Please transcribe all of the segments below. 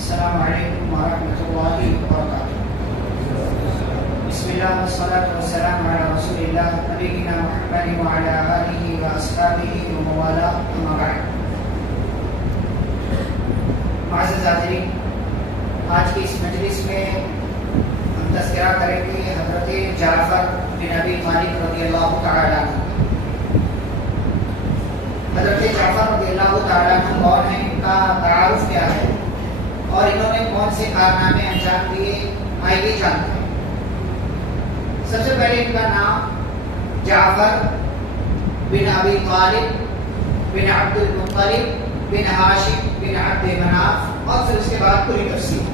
السلام علیکم ورحمۃ اللہ وبرکاتہ۔ بسم اللہ والصلاة والسلام علی رسول اللہ نبینا محمد وعلی آلہ واصحابہ ومن والاه، اما بعد۔ معزز حاضرین، آج کی اس مجلس میں ہم تذکرہ کریں گے حضرت جعفر بن ابی طالب رضی اللہ تعالی عنہ۔ حضرت جعفر رضی اللہ تعالی عنہ کون ہیں، ان کا تعارف کیا ہے اور انہوں نے کون سے کارنامے انجام دیے، آئیے جانتے ہیں۔ سب سے پہلے ان کا نام جعفر بن ابی طالب بن عبد المطلب بن ہاشم بن عبد مناف، اور پھر اس کے بعد پوری تفصیل۔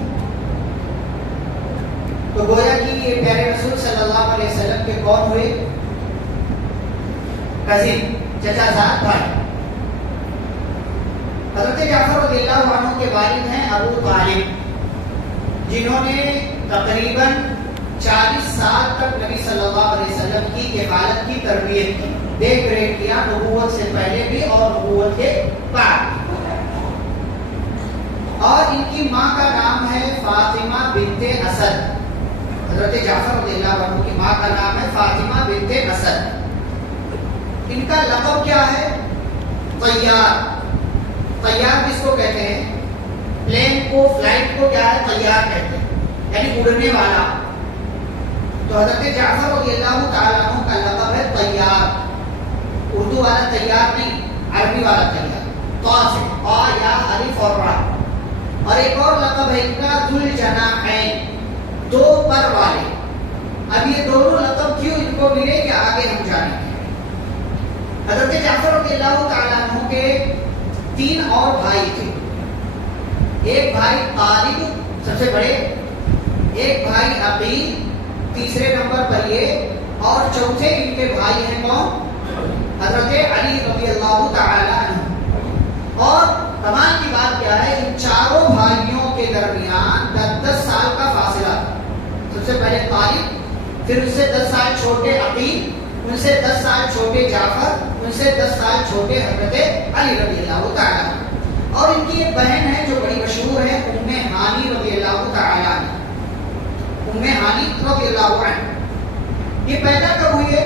تو گویا کہ یہ پیارے رسول صلی اللہ علیہ وسلم کے کون ہوئے؟ کزن، چچا زاد بھائی۔ حضرت جعفر رضی اللہ عنہ کے والد ہیں ابو طالب، جنہوں نے تقریباً 40 سال تک نبی صلی اللہ علیہ وسلم کی کفالت کی، تربیت کی، دیکھ ریکھ کیا، نبوت سے پہلے بھی اور نبوت کے بعد بھی۔ اور ان کی ماں کا نام ہے فاطمہ بنت اسد۔ حضرت جعفر رضی اللہ عنہ کی ماں کا نام ہے فاطمہ بنت اسد۔ ان کا لقب کیا ہے؟ طیار۔ طیار کس کو کہتے ہیں؟ پلین کو، فلائٹ کو کیا ہے؟ طیار کہتے ہیں، یعنی اڑنے والا۔ تو حضرت جعفر رضی اللہ تعالیٰ عنہ کا لقب ہے طیار۔ اردو والا طیار نہیں، عربی والا طیار، طا سے، قا یا الف اور را۔ اور ایک اور لقب ہے ان کا ذوالجناحین، دو پر والے۔ اب یہ دونوں لقب کیوں ان کو ملے کہ آگے ہم جانیں گے۔ حضرت جعفر رضی اللہ تعالیٰ عنہ کے 3 اور بھائی تھے۔ ایک بھائی طالب سب سے بڑے، ایک بھائی عقیل تیسرے نمبر پر یہ، اور چوتھے ان کے بھائی ہیں کون؟ حضرت علی رضی اللہ تعالی عنہ۔ اور کمال کی بات کیا ہے، ان چاروں بھائیوں کے درمیان 10 سال کا فاصلہ تھا۔ سب سے پہلے طالب، پھر ان سے 10 سال چھوٹے عقیل، ان سے 10 سال چھوٹے جعفر، ان سے 10 سال چھوٹے حضرت علی رضی اللہ تعالی عنہ۔ اور ان کی ایک بہن ہے جو بڑی مشہور ہے، ام ہانی رضی اللہ تعالی عنہ۔ ام ہانی رضی اللہ عنہ یہ پیدا کب ہوئی ہے؟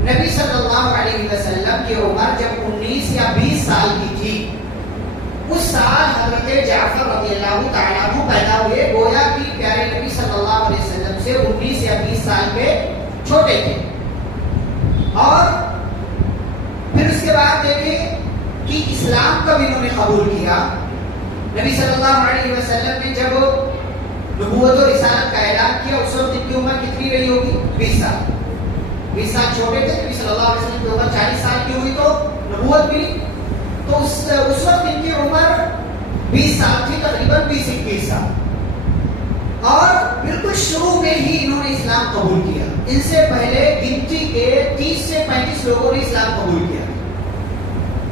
نبی صلی اللہ علیہ وسلم کی عمر جب 19 یا 20 سال کی تھی، اس سال حضرت جعفر رضی اللہ تعالیٰ عنہ پیدا ہوئے۔ گویا کہ پیارے نبی صلی اللہ علیہ وسلم سے 19 یا 20 سال کے چھوٹے تھے۔ اور پھر اس کے بعد دیکھیں کہ اسلام کب انہوں نے قبول کیا۔ نبی صلی اللہ علیہ وسلم نے جب نبوت و رسالت کا اعلان کیا، اس وقت ان کی عمر کتنی رہی ہوگی؟ 20 سال۔ 20 سال چھوٹے تھے، نبی صلی اللہ علیہ وسلم کی عمر 40 سال کی ہوئی تو نبوت ملی۔ تو اس وقت ان کی عمر 20 سال تھی، تقریباً 20-21 سال۔ اور بالکل شروع میں ہی انہوں نے اسلام قبول کیا۔ ان سے پہلے گنتی کے 30 سے 35 لوگوں نے اسلام قبول کیا،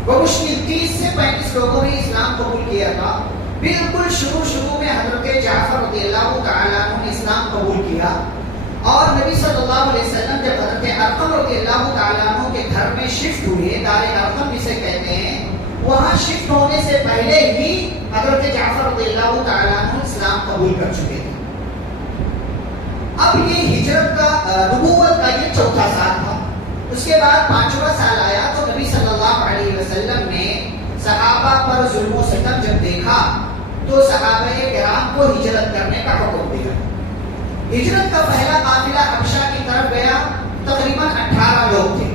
بمشکل 30 سے 35 لوگوں نے اسلام قبول کیا تھا۔ بالکل شروع میں حضرت جعفر رضی اللہ تعالیٰ عنہ نے اسلام قبول کیا۔ اور نبی صلی اللہ علیہ وسلم جب حضرت ارقم رضی اللہ تعالیٰ عنہ کے گھر میں شفٹ ہوئے، دار ارقم جسے کہتے ہیں، وہاں شفٹ ہونے سے پہلے ہی حضرت جعفر رضی اللہ تعالیٰ عنہ اسلام قبول کر چکے تھے۔ اب یہ ہجرت کا، نبوت کا یہ 4تھا سال تھا۔ اس کے بعد 5واں سال آیا تو نبی صلی اللہ علیہ وسلم نے صحابہ پر ظلم و ستم جب دیکھا تو صحابہ کرام کو ہجرت کرنے کا حکم دیا۔ ہجرت کا پہلا قافلہ حبشہ کی طرف گیا، تقریباً 18 لوگ تھے،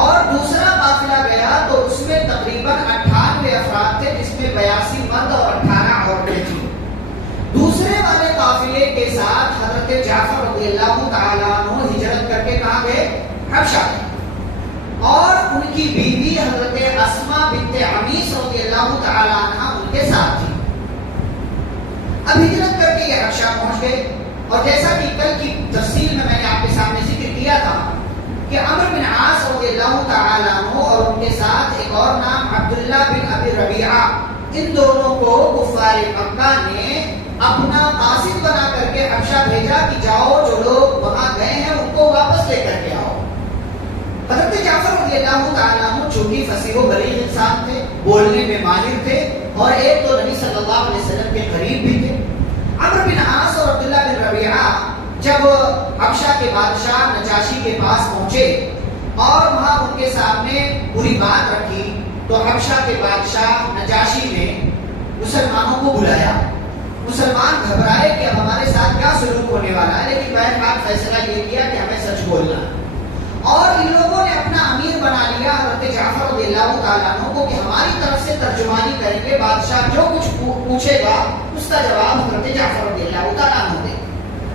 اور دوسرا قافلہ گیا تو اس میں تقریباً 98 افراد تھے، جس میں 82 مرد اور 18 عورتیں تھیں۔ دوسرے والے قافلے کے ساتھ حضرت جعفر رضی اللہ تعالیٰ عنہ ہجرت کر کے کہاں گئے؟ حبشہ۔ اور ان کی بیوی حضرت اسماء بنت عمیس رضی اللہ تعالیٰ عنہ ان کے ساتھ تھی۔ اب ہجرت کر کے یہ حبشہ پہنچ گئے، اور جیسا کہ کل کی تفصیل میں نے آپ کے سامنے ذکر کیا تھا کہ عمرو بن عاص رضی اللہ تعالیٰ عنہ اور ان کے ساتھ ایک اور نام عبداللہ بن ابی ربیعہ، ان دونوں کو کفار مکہ نے اپنا قاصد بنا کر کے حبشہ بھیجا کہ جاؤ، جو لوگ وہاں گئے ہیں ان کو واپس لے کر کے آؤ۔ حضرت جعفر رضی اللہ تعالیٰ عنہ چونکہ فصیح و بلیغ انسان تھے، بولنے میں ماہر تھے، اور ایک تو نبی صلی اللہ علیہ وسلم کے کے پاس پہنچے اور وہاں ان کے سامنے پوری بات رکھی تو حبشہ کے بادشاہ نجاشی نے مسلمانوں کو بلایا. مسلمان گھبرائے کہ اب ہمارے ساتھ کیا سلوک ہونے والا ہے، لیکن بہرحال فیصلہ یہ کیا کہ ہمیں سچ بولنا. اور ان لوگوں نے اپنا امیر بنا لیا حضرت جعفر رضی اللہ تعالیٰ عنہ کو کہ ہماری طرف سے ترجمانی کریں گے، بادشاہ جو کچھ پوچھے گا اس کا جواب حضرت جعفر رضی اللہ تعالیٰ عنہ دیں.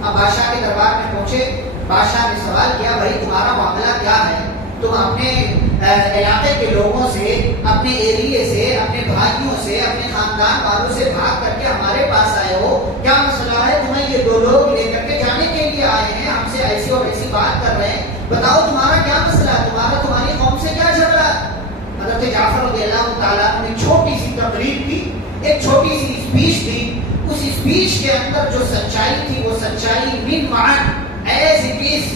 اب بادشاہ کے دربار میں پہنچے. بادشاہ نے سوال کیا، بھائی تمہارا معاملہ کیا ہے؟ تم اپنے علاقے کے لوگوں سے، اپنے ایریے سے، اپنے بھائیوں سے، اپنے خاندان والوں سے بھاگ کر کے ہمارے پاس آئے ہو، کیا مسئلہ ہے؟ تمہیں یہ دو لوگ لے کر کے جانے کے لیے آئے ہیں، ہم سے ایسی اور ایسی بات کر رہے ہیں، بتاؤ تمہارا کیا مسئلہ ہے، تمہاری قوم سے کیا جھگڑا ہے؟ حضرت جعفر رضی اللہ تعالیٰ نے چھوٹی سی تقریر کی، ایک چھوٹی سی اسپیچ دی. اس اسپیچ کے اندر جو سچائی تھی وہ سچائی من معن ایز اٹ از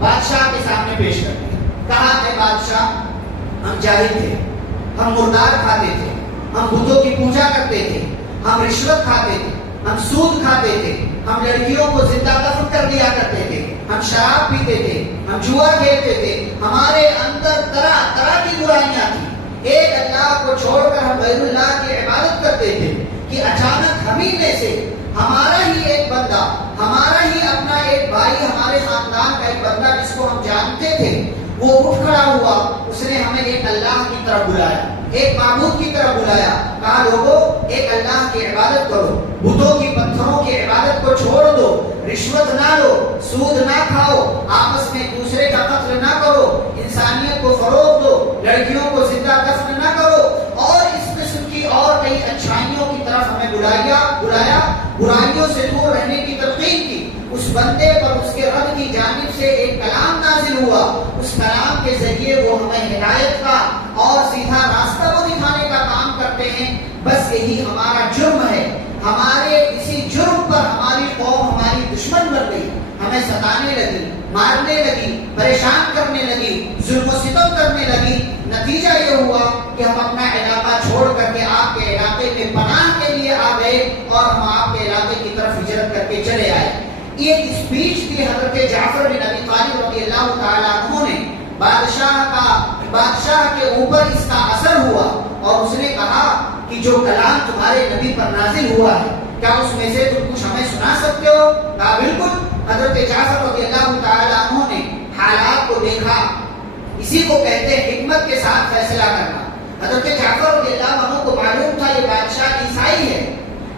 بادشاہ کے سامنے پیش کر دی. کہا ہے بادشاہ، ہم جاہل تھے، ہم مردار کھاتے تھے، ہم بتوں کی پوجا کرتے تھے، ہم رشوت کھاتے تھے، ہم سود کھاتے تھے، ہم لڑکیوں کو زندہ دفن کر دیا کرتے تھے، ہم شراب پیتے تھے، ہم جوا کھیلتے تھے، ہمارے اندر طرح طرح کی برائیاں تھیں. ایک اللہ کو چھوڑ کر ہم غیر اللہ کی عبادت کرتے تھے کہ اچانک ہمیں میں سے ہمارا ہی ایک بندہ، ہمارا ہی اپنا ایک بھائی، ہمارے خاندان کا ایک بندہ جس کو ہم جانتے تھے وہ اٹھ کھڑا ہوا. اس نے ہمیں ایک اللہ کی طرف بلایا، ایک معبود کی طرف بلایا. کہا لوگو ایک اللہ کی عبادت کرو، بتوں کی پتھروں کی عبادت کو چھوڑ دو، رشوت نہ لو، سود نہ کھاؤ، آپس میں دوسرے کا قتل نہ کرو، انسانیت کو فروغ دو، لڑکیوں کو زندہ دفن نہ کرو، اور اس قسم کی اور کئی اچھائیوں کی طرف ہمیں بلایا، برائیوں سے دور رہنے کی تلقین کی. اس بندے پر اس کے رب کی جانب سے ایک کلام نازل ہوا. اس کلام کے ذریعے وہ ہمیں ہدایت کا اور سیدھا راستہ کو دکھانے کا کام کرتے ہیں. بس یہی ہمارا جرم ہے. ہمارے اسی جرم پر ہماری قوم ہماری دشمن بن گئی، ہمیں ستانے لگی، مارنے لگی، پریشان کرنے لگی، ظلم و ستم کرنے لگی. نتیجہ یہ ہوا کہ ہم اپنا علاقہ چھوڑ کر کے آپ کے علاقے میں پناہ کے لیے آ گئے اور ہم آپ کے علاقے کی طرف ہجرت کر کے چلے آئے. یہ اسپیچ دی حضرت جعفر بن ابی طالب رضی اللہ تعالیٰ عنہ نے. بادشاہ کے اوپر اس کا اثر ہوا اور اس نے کہا کہ جو کلام تمہارے نبی پر نازل ہوا ہے کیا اس میں سے تم کچھ ہمیں سنا سکتے ہو؟ کہا بالکل. حضرت جعفر رضی اللہ تعالیٰ عنہ نے حالات کو دیکھا. اسی کو کہتے ہیں حکمت کے ساتھ فیصلہ کرنا. حضرت جعفر رضی اللہ عنہ کو معلوم تھا یہ بادشاہ عیسائی ہے،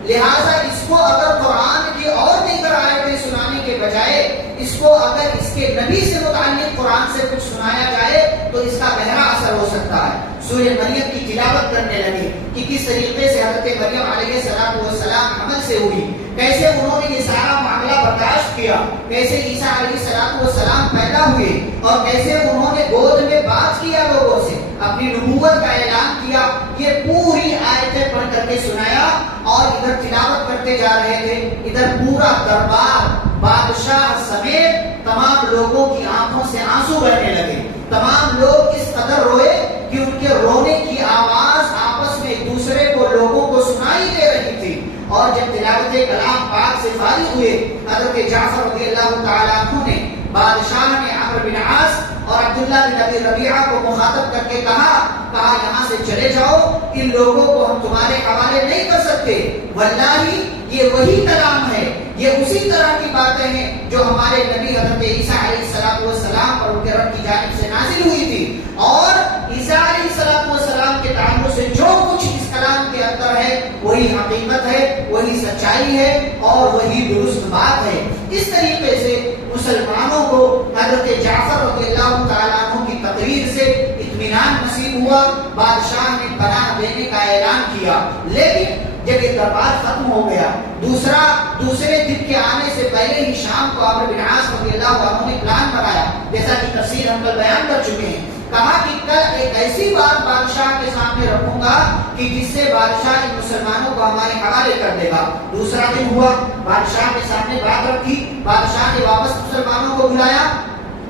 لہٰذا اس کو اگر قرآن کی اور دیگر آیتیں سنانے کے بجائے اس کو اگر اس کے نبی سے متعلق قرآن سے کچھ سنایا جائے تو اس کا گہرا اثر ہو سکتا ہے. سورہ مریم کی تلاوت کرنے لگے کہ کس طریقے سے حضرت مریم علیہ السلام حمل سے ہوئی، کیسے انہوں نے یہ سارا معاملہ برداشت کیا، کیسے عیسیٰ علیہ السلام پیدا ہوئے اور کیسے انہوں نے گود میں بات کیا لوگوں سے، اپنی نبوت کا اعلان کیا. یہ پوری آیتیں پڑھ کر کے سنایا اور ادھر تلاوت کرتے جا رہے تھے. ادھر پورا دربار بادشاہ سمیت تمام لوگوں کی آنکھوں سے آنسو بہنے لگے. تمام لوگ اس قدر روئے کہ ان کے رونے کی آواز آپس میں ایک دوسرے کو لوگوں کو سنائی دے رہی تھی. اور جب تلاوت کلام پاک سے فارغ ہوئے حضرت جعفر رضی اللہ تعالیٰ عنہ نے بادشاہ نے عمرو بن عاص اور عبداللہ بن ابی ربیعہ کو مخاطب کر کے کہا یہاں سے چلے جاؤ، ان لوگوں کو ہم تمہارے حوالے نہیں کر سکتے. واللہ یہ وہی کلام ہے، یہ اسی طرح کی باتیں ہیں جو ہمارے نبی حضرت عیسیٰ علیہ السلام پر ان کے رب کی جانب سے نازل ہوئی تھی. اور عیسیٰ علیہ السلام کے تعلق سے جو کچھ اس کلام کے اندر ہے وہی حقیقت ہے، وہی سچائی ہے اور وہی درست بات ہے. اس طریقے سے مسلمانوں کو حضرت جعفر رضی اللہ تعالیٰ عنہ کی تقریر سے اطمینان نصیب ہوا. بادشاہ نے پناہ دینے کا اعلان کیا. لیکن جب یہ دربار ختم ہو گیا، دوسرے دن کے آنے سے پہلے ہی شام کو عمرو بن عاص رضی اللہ عنہ نے پلان بنایا، جیسا کہ تفصیل ہم کل بیان کر چکے ہیں. کہا کہ کل ایک ایسی بات بادشاہ کے سامنے رکھوں گا کہ جس سے بادشاہ ان مسلمانوں کو ہمارے حوالے کر دے گا. دوسرا دن ہوا، بادشاہ کے سامنے بات رکھی. بادشاہ نے واپس مسلمانوں کو بلایا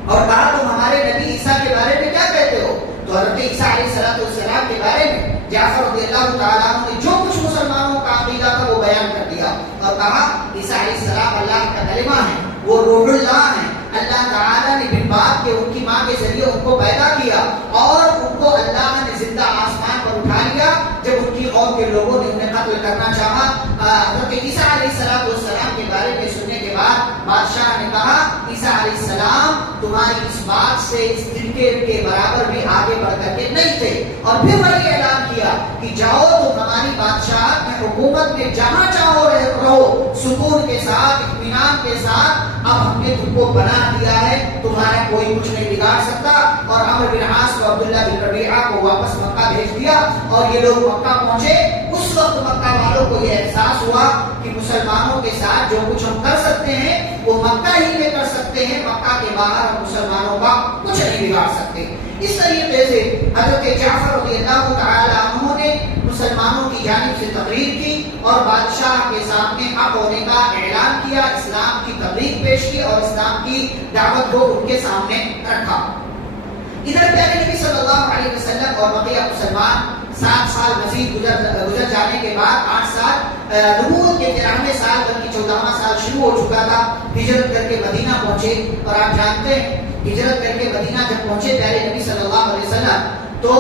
اور کہا تم ہمارے نبی عیسیٰ کے بارے میں کیا کہتے ہو؟ تو حضرت عیسیٰ علیہ السلام کے بارے میں جعفر رضی اللہ تعالیٰ عنہ نے جو کچھ مسلمانوں کا عقیدہ تھا وہ بیان کر دیا اور کہا عیسیٰ علیہ السلام اللہ کا کلمہ ہے، وہ روح اللہ ہے. اللہ تعالیٰ نے بن بات کے پیدا کیا اور ان کو اللہ نے زندہ آسمان پر اٹھا لیا جب ان کی قوم کے لوگوں نے انہیں قتل کرنا چاہا. حضرت عیسیٰ علیہ السلام کے بارے میں سننے کے بعد بادشاہ نے کہا عیسیٰ علیہ السلام تمہاری اس بات سے اس دن کے برابر بھی آگے بڑھ کر کے نہیں تھے. اور پھر وہی اعلان کیا کہ جاؤ تم ہماری بادشاہت میں حکومت میں جہاں چاہو رہو سکون کے ساتھ اطمینان کے ساتھ. اب ہم نے تم کو بنا دیا ہے تمہارا کوئی کچھ نہیں بگاڑ سکتا. اور عمرو بن عاص کو عبداللہ بن ربیعہ کو واپس مکہ بھیج دیا اور یہ لوگ مکہ پہنچے. اس وقت مکہ والوں کو یہ احساس ہوا کہ مسلمانوں کے ساتھ جو کچھ ہم کر سکتے ہیں وہ مکہ ہی میں کر سکتے ہیں, مکہ کے باہر ہم مسلمانوں کا کچھ نہیں بگاڑ سکتے. اس طریقے سے حضرت جعفر رضی اللہ تعالی عنہ نے مسلمانوں کی جانب سے تقریر کی اور بادشاہ کے سامنے حق ہونے کا اعلان کیا, اسلام کی تبلیغ پیش کی اور اسلام کی دعوت کو ان کے سامنے رکھا. ادھر پیارے نبی صلی اللہ علیہ وسلم اور بقیہ مسلمان 7 سال مزید گزر جانے کے بعد 8 سال نبوت کے 93 سال بلکہ 14واں سال شروع ہو چکا تھا. ہجرت کر کے مدینہ پہنچے اور آپ جانتے ہیں ہجرت کر کے مدینہ جب پہنچے پیارے نبی صلی اللہ علیہ وسلم تو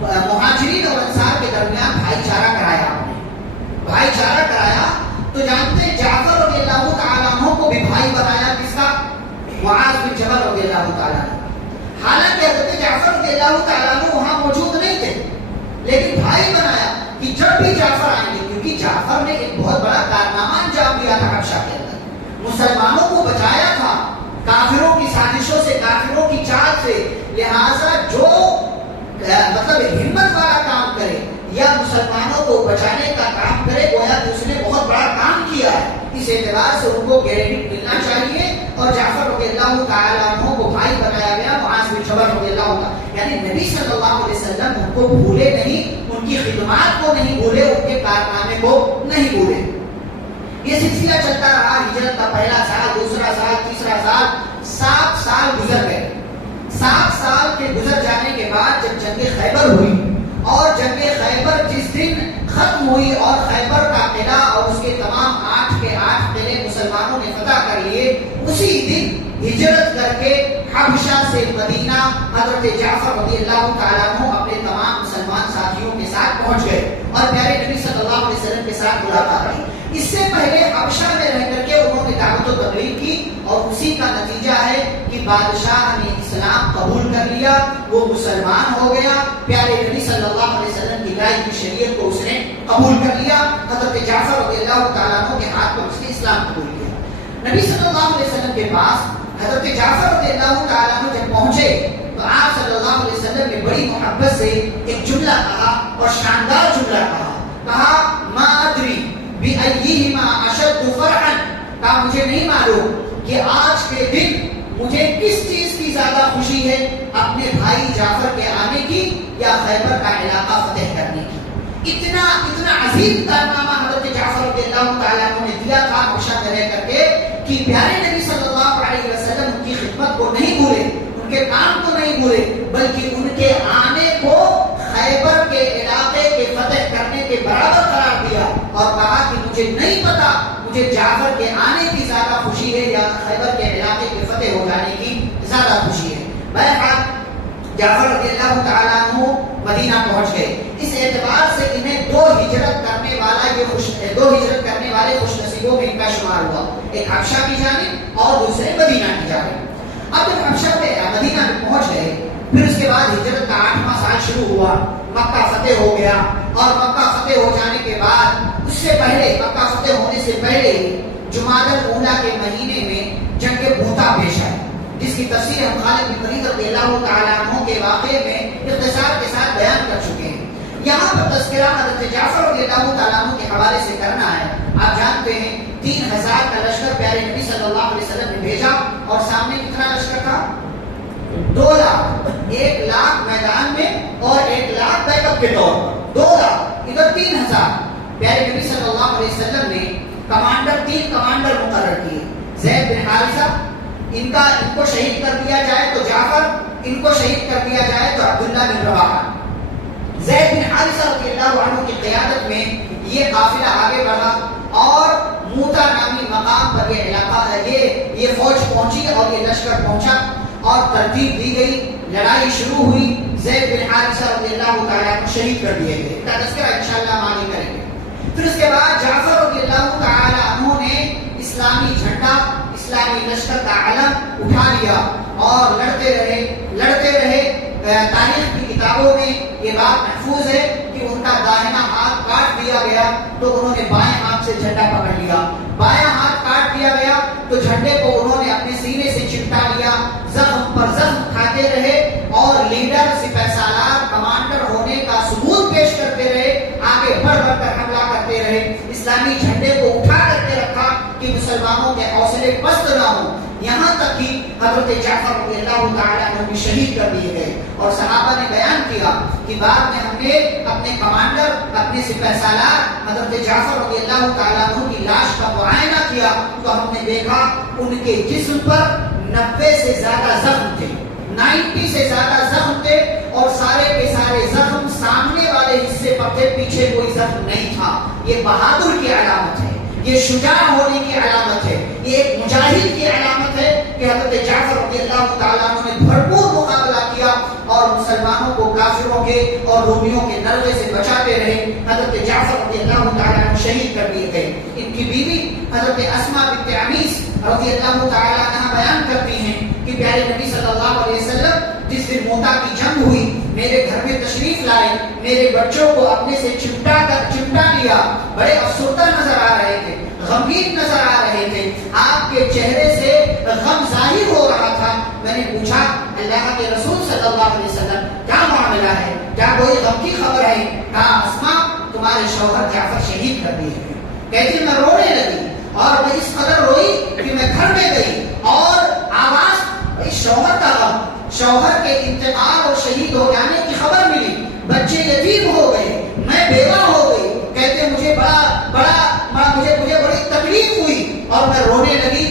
مہاجرین اور انصار کے درمیان بھائی چارہ کرایا. بھائی چارہ کرایا تو جانتے ہیں جعفر رضی اللہ تعالیٰ عنہ کو بھی بھائی بنایا. کس کا؟ معاذ بن جبل رضی اللہ تعالیٰ عنہ. حالانکہ حضرت جعفر رضی اللہ تعالیٰ عنہ وہاں موجود نہیں تھے لیکن بھائی بنایا کہ جب بھی جعفر آئیں گے, کیونکہ جعفر نے ایک بہت بڑا کارنامہ انجام دیا تھا حبشہ کے اندر, مسلمانوں کو بچایا تھا کافروں کی سازشوں سے, کافروں کی چال سے. لہذا جو مطلب ہمت والا کام کرے یا مسلمانوں کو بچانے کا کام کرے گویا کہ اس نے بہت بڑا کام کیا ہے. اس اعتبار سے ان کو کریڈٹ ملنا چاہیے. اور جعفر رضی اللہ تعالیٰ عنہ کو بھائی بنایا گیا معاذ بن جبل رضی اللہ عنہ. یعنی نبی صلی اللہ علیہ وسلم ان کو بھولے نہیں, ان کی خدمات کو نہیں بھولے, ان کے کارنامے کو نہیں بھولے. یہ سلسلہ چلتا رہا. ہجرت کا پہلا سال, دوسرا سال, تیسرا سال, 7 سال گزر گئے. 7 سال کے گزر جانے کے بعد جب جنگ خیبر ہوئی اور جنگ خیبر جس دن ختم ہوئی اور خیبر کا قلعہ اور اس کے تمام 8 کے 8 قلعے مسلمانوں نے فتح کر لیے, اسی دن ہجرت کر کے حبشہ سے مدینہ حضرت جعفر رضی اللہ تعالیٰ عنہ اپنے تمام مسلمان ساتھیوں کے ساتھ پہنچ گئے اور پیارے نبی صلی اللہ علیہ وسلم کے ساتھ ملاقات کی. اس سے پہلے حبشہ میں رہ کر کے انہوں نے دعوت و تبلیغ کی اور اسی کا نتیجہ ہے کہ بادشاہ نے اسلام قبول کر لیا, وہ مسلمان ہو گیا. پیارے نبی صلی اللہ علیہ وسلم کی لائی کی شریعت کو اس نے قبول کر لیا. حضرت جعفر رضی اللہ تعالیٰ عنہ کے ہاتھ پر اس نے اسلام قبول کیا. نبی صلی اللہ علیہ وسلم کے پاس حضرت جعفر رضی اللہ تعالیٰ عنہ جب پہنچے تو آپ صلی اللہ علیہ وسلم نے بڑی محبت سے ایک جملہ کہا اور شاندار جملہ کہا ما ادری بأیہما اشد فرحا. کہا مجھے نہیں معلوم کہ آج کے دن مجھے کس چیز کی زیادہ خوشی ہے, اپنے بھائی جعفر کے آنے کی یا خیبر کا علاقہ فتح کرنے کی. اتنا عظیم کارنامہ حضرت جعفر رضی اللہ تعالیٰ عنہ نے دیا تھا حبشہ میں رہ کر کے کہ پیارے نبی صلی اللہ علیہ وسلم ان کی خدمت کو نہیں بھولے, ان کے کام کو نہیں بھولے, بلکہ ان کے آنے کو خیبر کے علاقے کے فتح کرنے کے برابر قرار دیا اور کہا کہ مجھے نہیں پتا مجھے جعفر کے آنے کی زیادہ خوشی ہے یا خیبر کے علاقے کے فتح ہو جانے کی زیادہ خوشی ہے. بہرحال جعفر رضی اللہ تعالیٰ عنہ مدینہ پہنچ گئے. اس اعتبار سے انہیں 2 ہجرت کرنے والے خوش نصیبوں میں ان کا شمار ہوا, ایک حبشہ کی جانب اور دوسرے مدینہ کی جانب. اب جب حبشہ میں مدینہ میں پہنچ گئے پھر اس کے بعد ہجرت کا 8واں سال شروع ہوا, مکہ فتح ہو گیا اور مکہ فتح ہو جانے کے بعد اس سے پہلے مکہ فتح ہونے سے پہلے جمادی الاولیٰ کے مہینے میں جنگ موتا پیش آئی جس کی تفسیر ہم خالد بن ولید رضی اللہ تعالیٰ عنہ کے واقعے میں اختصار کے ساتھ بیان کر چکے ہیں. یہاں پر تذکرہ حضرت جعفر رضی اللہ تعالیٰ عنہ کے حوالے سے کرنا ہے. آپ جانتے ہیں 3000 کا لشکر پیارے نبی صلی اللہ علیہ وسلم نے بھیجا اور سامنے کتنا لشکر تھا؟ 2 لاکھ. 1 لاکھ میدان میں اور 1 لاکھ بیک اپ کے طور پر 2 لاکھ, ادھر 3000. پیارے نبی صلی اللہ علیہ وسلم نے 3 کمانڈر مقرر کیے. زید بن حارثہ, ان کو شہید کر دیا جائے تو جعفر, ان کو شہید کر دیا جائے تو عبداللہ بن رواحہ. زید بن حارثہ رضی اللہ عنہ کی قیادت میں یہ قافلہ آگے بڑھا اور موتا نامی مقام پر یہ علاقہ یہ فوج پہنچی اور یہ لشکر پہنچا اور ترتیب دی گئی. لڑائی شروع ہوئی، زید بن حارثہ رضی اللہ تعالیٰ عنہ شہید کر دیے گئے، اس کا تذکرہ انشاءاللہ ہم آگے کریں گے۔ پھر اس کے بعد جعفر رضی اللہ تعالیٰ عنہ نے اسلامی جھنڈا، اسلامی لشکر کا علم اٹھا لیا اور لڑتے رہے۔ تاریخ کی کتابوں میں یہ بات محفوظ ہے کہ ان کا داہنا ہاتھ کاٹ دیا گیا تو انہوں نے بائیں ہاتھ سے جھنڈا پکڑ لیا، بایاں ہاتھ کاٹ دیا گیا تو جھنڈے کو انہوں نے اپنے سینے سے چمٹا لیا، زخم پر زخم کھاتے رہے اور لیڈر، سپہ سالار، کمانڈر ہونے کا ثبوت پیش کرتے رہے، آگے بڑھ کر حملہ کرتے رہے، اسلامی جھنڈے کو اٹھا کر کے رکھا کہ مسلمانوں کے حوصلے پست نہ ہوں، یہاں تک کہ حضرت جعفر رضی اللہ تعالیٰ عنہ بھی شہید کر دیے گئے۔ اور صحابہ نے بیان کیا کہ بعد میں ہم نے اپنے کمانڈر، اپنے سپہ سالار حضرت جعفر رضی اللہ تعالیٰ عنہ کی لاش کا معائنہ کیا تو ہم نے دیکھا ان کے جسم پر 90 سے زیادہ زخم تھے، 90 سے زیادہ زخم تھے، اور سارے کے سارے زخم سامنے والے حصے پر تھے، پیچھے کوئی زخم نہیں تھا۔ یہ بہادر کی علامت ہے، یہ شجاع ہونے کی علامت ہے، یہ ایک مجاہد کی علامت ہے کہ حضرت جعفر رضی اللہ تعالیٰ عنہ نے بھرپور مقابلہ کیا اور مسلمانوں کو کافروں کے اور رومیوں کے نرغے سے بچاتے رہے۔ حضرت جعفر رضی اللہ تعالیٰ عنہ شہید کر دیے گئے۔ ان کی بیوی حضرت اسماء بنت عمیس رضی اللہ تعالیٰ عنہ بیان کرتی ہیں کہ پیارے نبی صلی اللہ علیہ وسلم جس دن موتا کی جنگ ہوئی، میرے گھر میں تشریف لائے، میرے بچوں کو اپنے سے چمٹا لیا، بڑے افسردہ نظر آ رہے تھے، غمگین نظر آ رہے تھے، آپ کے چہرے سے غم ظاہر ہو رہا تھا۔ میں نے پوچھا اللہ کے رسول صلی اللہ علیہ وسلم کیا معاملہ ہے، کیا کوئی غم کی خبر ہے؟ کہا اسماء تمہارے شوہر جعفر شہید کر دیے گئے۔ کہتی میں رونے لگی اور میں اس قدر روئی کہ میں گھر میں گئی اور آواز، شوہر کا غم، شوہر کے انتقال اور شہید ہو جانے کی خبر ملی، بچے یتیم ہو گئے، میں بیوہ ہو گئی، کہتے مجھے مجھے بڑی تکلیف ہوئی اور میں رونے لگی۔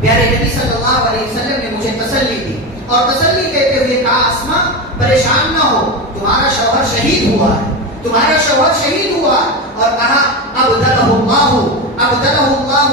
پیارے نبی صلی اللہ علیہ وسلم نے مجھے تسلی دی اور تسلی دیتے ہوئے کہا اسماء پریشان نہ ہو، تمہارا شوہر شہید ہوا ہے، تمہارا شوہر شہید ہوا، اور کہا ابدلہ اللہ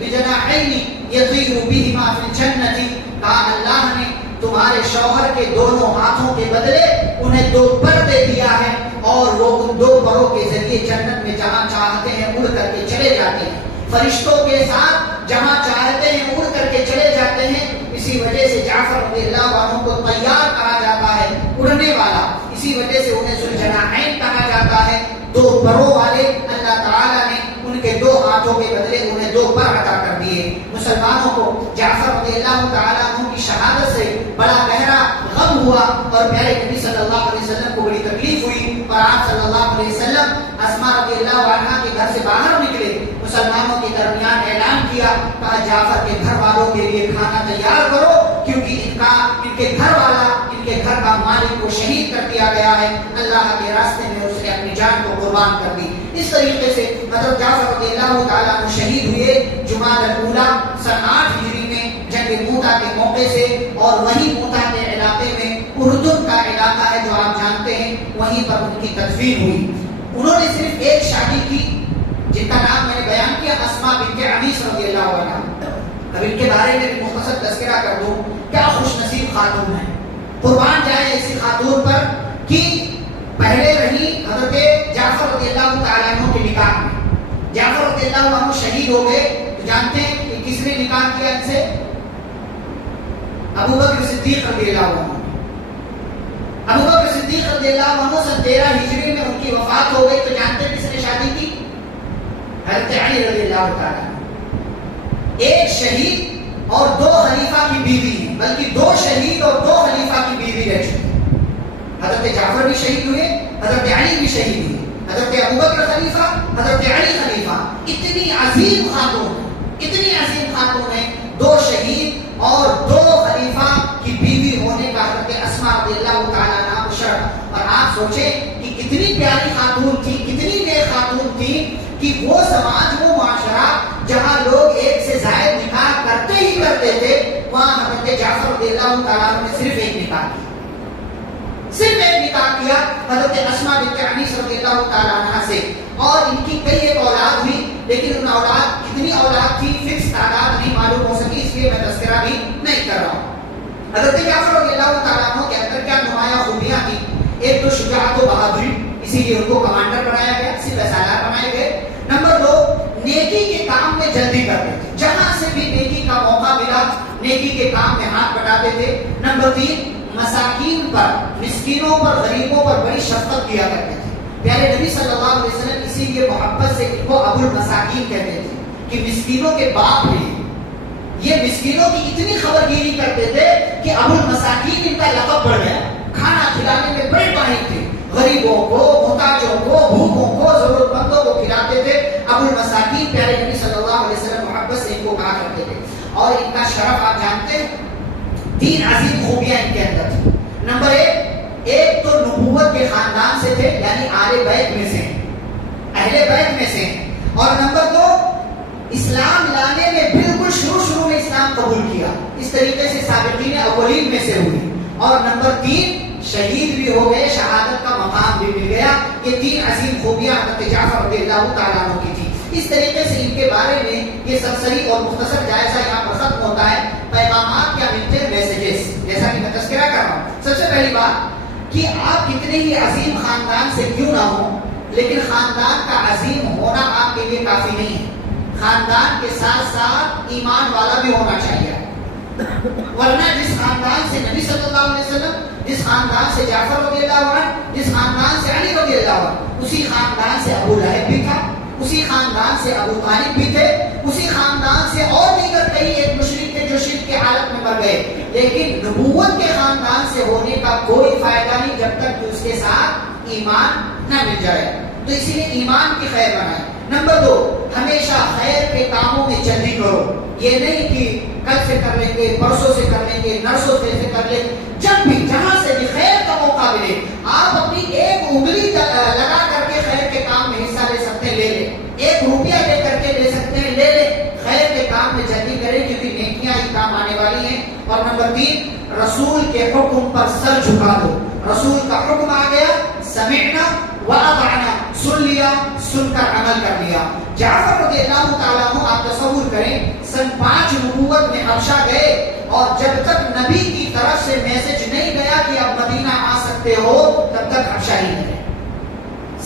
بجناحین یطیر بہما فی الجنۃ، کہا اللہ نے تمہارے شوہر کے دونوں ہاتھوں کے بدلے انہیں 2 پر دے دیا ہے اور وہ ان 2 پروں کے ذریعے جنت میں جہاں چاہتے ہیں اڑ کر کے چلے جاتے ہیں، فرشتوں کے ساتھ جہاں چاہتے ہیں اڑ کر کے چلے جاتے ہیں۔ اسی وجہ سے جعفر رضی اللہ عنہ کو طیار کہا جاتا ہے، اڑنے والا، اسی وجہ سے انہیں ذوالجناحین کہا جاتا ہے، 2 پروں والے۔ اللہ تعالیٰ نے ان کے 2 ہاتھوں کے بدلے انہیں 2 پر عطا کر دیے۔ مسلمانوں کو جعفر رضی اللہ تعالیٰ عنہ کی شہادت سے بڑا گہرا غم ہوا اور پیارے نبی صلی اللہ علیہ وسلم کو بڑی تکلیف ہوئی، اور آپ صلی اللہ علیہ وسلم اسماء رضی اللہ عنہا کے گھر سے باہر نکلے، مسلمانوں کے درمیان اعلان کیا، کہا جعفر کے گھر والوں کے لیے کھانا تیار کرو کیونکہ ان کے گھر والا، ان کے گھر کا مالک کو شہید کر دیا گیا ہے، اللہ کے راستے میں اس نے اپنی جان کو قربان کر دی۔ اس طریقے سے حضرت جعفر رضی اللہ تعالیٰ عنہ شہید ہوئے جمادی الاولیٰ سن 8 ہجری میں جنگ موتا کے موقع سے، اور وہی موتا کے علاقے میں اردن کا علاقہ ہے جو آپ جانتے ہیں، وہیں پر ان کی تدفین ہوئی۔ انہوں نے صرف ایک شادی کی جن کا نام میں نے بیان کیا، اسماء بنت عمیس رضی اللہ عنہا۔ اب ان کے بارے میں بھی مختصر تذکرہ کر دوں، کیا خوش نصیب خاتون ہے، قربان جائے ایسی خاتون پر کہ پہلے رہی حضرت جعفر رضی اللہ تعالیٰ عنہ کے نکاح میں۔ جعفر رضی اللہ عنہ شہید ہو گئے تو جانتے ہیں کہ کس نے نکاح کیا ان سے؟ ابو بکر صدیق رضی اللہ عنہ۔ ابو بکر صدیق رضی اللہ عنہ سن 13 ہجری میں ان کی وفات ہو گئی تو جانتے ہیں کس نے شادی کی؟ حضرت علی رضی اللہ تعالیٰ عنہ۔ ایک شہید اور 2 خلیفہ کی بیوی ہیں، بلکہ 2 شہید اور 2 خلیفہ کی بیوی رہ چکی۔ حضرت جعفر بھی شہید ہوئے، حضرت علی بھی شہید ہوئے، حضرت ابوبکر خلیفہ، حضرت علی خلیفہ۔ اتنی عظیم خاتون ہے، 2 شہید اور 2 خلیفہ کی بیوی ہونے کا حضرت اسماء رضی اللہ تعالیٰ عنہا کو شرف۔ اور آپ سوچیں کہ کتنی پیاری خاتون تھی، کتنی نیک خاتون تھی کہ وہ سماج، وہ معاشرہ جہاں لوگ ایک سے زائد نکاح کرتے ہی کرتے تھے، وہاں حضرت جعفر رضی اللہ تعالیٰ عنہ نے صرف ایک نکاح کیا، صرف ایک نکاح کیا حضرت اسماء بنت عمیس رضی اللہ تعالیٰ عنہا سے، اور ان کی کئی ایک اولاد ہوئی، لیکن ان اولاد کتنی اولاد تھی فکس تعداد نہیں معلوم ہو سکی، اس لیے میں تذکرہ بھی نہیں کر رہا ہوں۔ حضرت جعفر رضی اللہ نیکی کے کام میں ہاتھ بٹاتے تھے. نمبر 3 مساکین پر, مسکینوں پر, غریبوں پر بڑی شفقت کیا کرتے تھے. پیارے نبی صلی اللہ علیہ وسلم اسی لیے محبت سے ان کو ابو المساکین کہتے تھے کہ مسکینوں کے باپ ہیں. یہ مسکینوں کی اتنی خبرگیری کرتے تھے کہ ابو المساکین ان کا لقب بڑھ گیا. کھانا کھلانے میں بڑے ماہر تھے. غریبوں کو, محتاجوں کو, بھوکوں کو, ضرورت مندوں کو کھلاتے تھے. ابو المساکین پیارے نبی صلی اللہ علیہ وسلم محبت سے ان کو کہا کرتے تھے. اور ان کا شرف آپ جانتے ہیں, 3 عظیم خوبیاں ان کے اندر تھی. نمبر 1, ایک تو نبوت کے خاندان سے تھے, یعنی آل بیت میں سے, اہل بیت میں سے. اور نمبر 2, اسلام لانے میں بالکل شروع میں اسلام قبول کیا. اس طریقے سے سابقین اولین میں سے ہوئی. اور نمبر 3, شہید بھی ہو گئے, شہادت کا مقام بھی مل گیا. یہ 3 عظیم خوبیاں حضرت جعفر رضی اللہ تعالیٰ عنہ کی تھی. اس طریقے سے ان کے بارے میں یہ سرسری اور مختصر جائزہ یہاں پر ختم ہوتا ہے. پیغامات کیا ملتے ہیں, میسیجز, جیسا کہ میں تذکرہ کر رہا ہوں. سب سے پہلی بات کہ آپ کتنے ہی عظیم خاندان سے کیوں نہ ہوں, لیکن خاندان کا عظیم ہونا آپ کے لیے کافی نہیں ہے. خاندان کے ساتھ ساتھ ایمان والا بھی ہونا چاہیے. ورنہ جس خاندان سے نبی صلی اللہ علیہ وسلم, جس خاندان سے جعفر رضی اللہ عنہ, جس خاندان سے علی رضی اللہ عنہ, اسی خاندان سے ابو لہب بھی تھا, اسی خاندان سے ابو طالب بھی تھے, اسی خاندان سے اور دیگر کئی ایک مشرک تھے جو شرک کی حالت میں مر گئے. لیکن نبوت کے خاندان سے ہونے کا کوئی فائدہ نہیں جب تک کہ اس کے ساتھ ایمان نہ مل جائے. تو اسی لیے ایمان کی خیر بنائیں. نمبر 2, ہمیشہ خیر کے کاموں میں جلدی کرو. یہ نہیں کہ کل سے کر لیں گے, پرسوں سے کر لیں گے, نرسوں سے کر لیں. جب بھی جہاں سے بھی خیر کا موقع ملے, آپ اپنی ایک انگلی لگا کر کے خیر کے کام میں حصہ لے سکتے ہیں, لے لیں. 1 روپیہ لے کر کے لے سکتے ہیں, لے لیں. خیر کے کام میں جلدی کریں کیونکہ نیکیاں ہی کام آنے والی ہیں. اور نمبر 3, رسول کے حکم پر سر جھکا دو. رسول کا حکم آ گیا, سمعنا واطعنا, سن لیا, سن کر عمل کر لیا. جعفر رضی اللہ تعالیٰ عنہ, آپ تصور کریں, سن 5 نبوت میں حبشہ گئے اور جب تک نبی کی طرف سے میسج نہیں گیا کہ آپ مدینہ آ سکتے ہو, تب تک حبشہ ہی نہیں.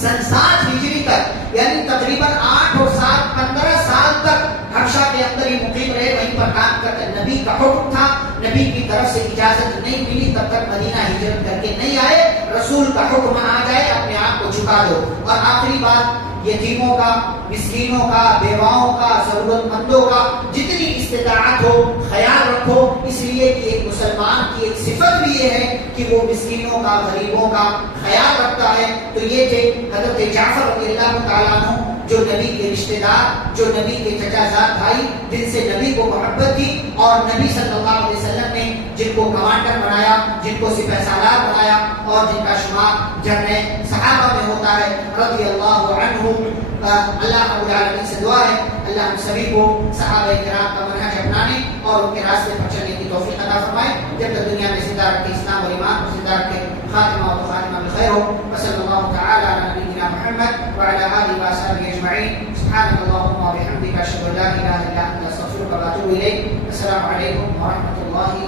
سن 7 ہجری تک, یعنی تقریباً 8 اور 7 15 سال تک حبشہ کے اندر ہی مقیم رہے, وہیں پر کام کرتے. نبی کا حکم تھا, نبی کی طرف سے اجازت نہیں ملی, تب تک مدینہ ہجرت کر کے نہیں آئے. رسول کا حکم آ جائے, اپنے آپ کو جھکا دو. اور آخری بات, یتیموں کا, مسکینوں کا, بیواؤں کا, ضرورت مندوں کا جتنی استطاعت ہو خیال رکھو. اس لیے کہ ایک مسلمان کی ایک صفت بھی یہ ہے کہ وہ مسکینوں کا, غریبوں کا خیال رکھتا ہے. تو یہ تھے حضرت جعفر رضی اللہ تعالیٰ عنہ, جو نبی کے رشتہ دار, جو نبی کے چچا زاد بھائی, جن سے نبی کو محبت تھی. اور نبی صلی اللہ علیہ وسلم نے جن کو کمانڈر بنایا, جن کو سپہ سالار بنایا, اور جن کا شمار جنرل صحابہ میں ہوتا ہے رضی اللہ عنہ. اللہ رب العالمین سے دعا ہے اللہ ہم سبھی کو صحابہ کرام کا منہج اپنانے اور ان کے راستے پر چلنے کی توفیق عطا فرمائے. جب تک دنیا میں زندہ رکھے اسلام اور ایمان کو زندہ رکھے, خاتمہ و خاتمہ بالخیر ہو. وصلی اللہ تعالی علی نبینا محمد وعلی آلہ وصحبہ اجمعین. سبحانک اللہم وبحمدک, اشہد ان لا الہ الا انت, استغفرک واتوب الیک. السلام علیکم ورحمۃ اللہ